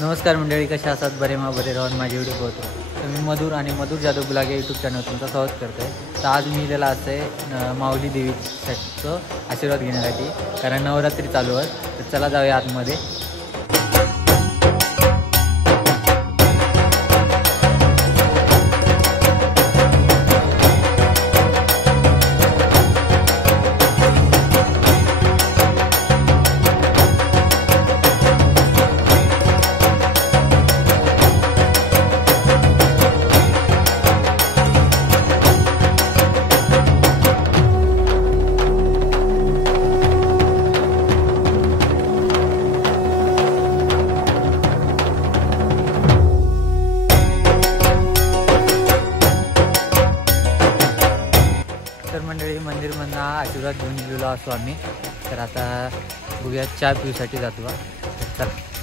नमस्कार मंडळी, कशा असतात? बरे बरे राहून माझे व्हिडिओ बघतो. तर मी मधुर आणि मधुर जाधव ब्लॉग या यूट्यूब चॅनल तुमचं स्वागत करतो आहे. तर आज मी इलेला असं आहे माऊली देवीचं आशीर्वाद घेण्यासाठी, कारण नवरात्री चालू आहे. तर चला जाऊया आतमध्ये. तर मंडळी, मंदिरमधून आशीर्वाद घेऊन गेलेलो असो आम्ही. तर आता बघूया, चहा पिऊसाठी जातो. चला.